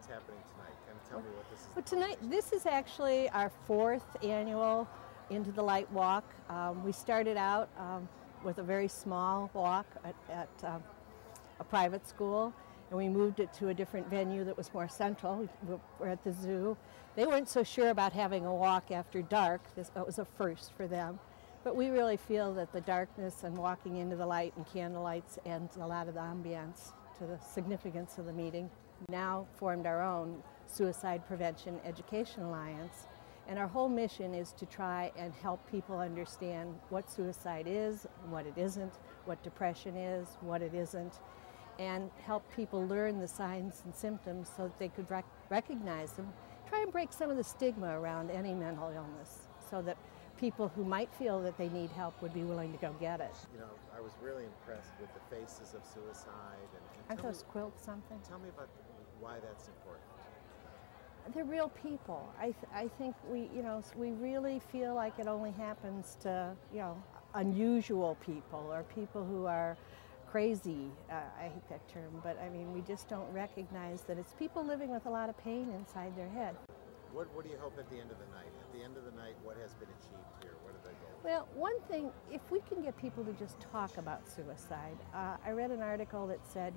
what's happening tonight. Kind of tell me what this is. Well, tonight, this is actually our 4th annual Into the Light walk. We started out with a very small walk at a private school, and we moved it to a different venue that was more central. We're at the zoo. They weren't so sure about having a walk after dark. That was a first for them. But we really feel that the darkness and walking into the light and candlelights adds a lot of the ambience to the significance of the meeting. Now formed our own Suicide Prevention Education Alliance, and our whole mission is to try and help people understand what suicide is, what it isn't, what depression is, what it isn't, and help people learn the signs and symptoms so that they could recognize them. Try and break some of the stigma around any mental illness so that people who might feel that they need help would be willing to go get it. You know, I was really impressed with the faces of suicide. Aren't those quilts something? Tell me about why that's important. They're real people. I think we really feel like it only happens to, unusual people or people who are crazy. I hate that term, but I mean, we just don't recognize that it's people living with a lot of pain inside their head. What do you hope at the end of the night? At the end of the night, what has been achieved here? What are the goals? Well, one thing, if we can get people to just talk about suicide. I read an article that said,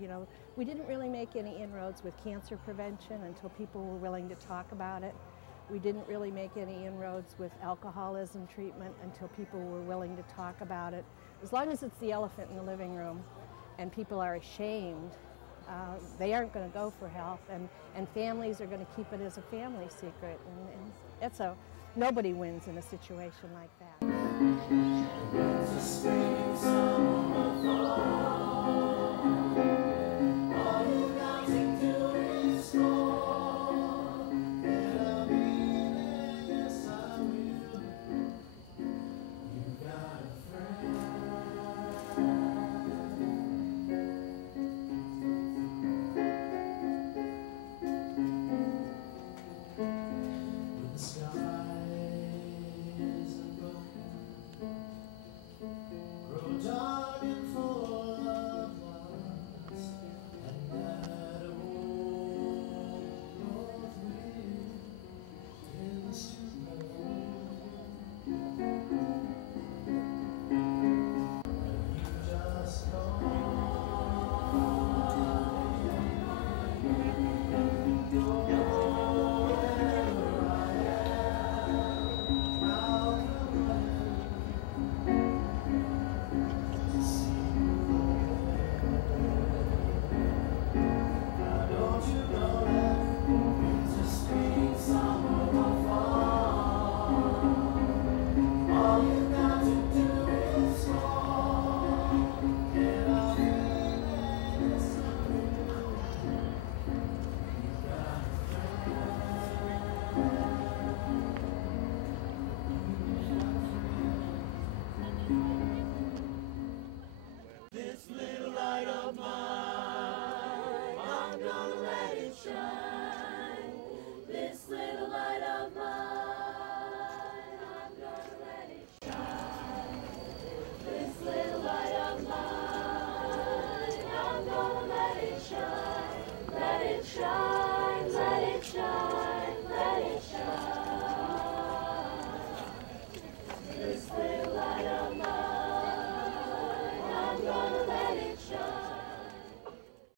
we didn't really make any inroads with cancer prevention until people were willing to talk about it. We didn't really make any inroads with alcoholism treatment until people were willing to talk about it. As long as it's the elephant in the living room and people are ashamed, they aren't going to go for help, and families are going to keep it as a family secret, and nobody wins in a situation like that.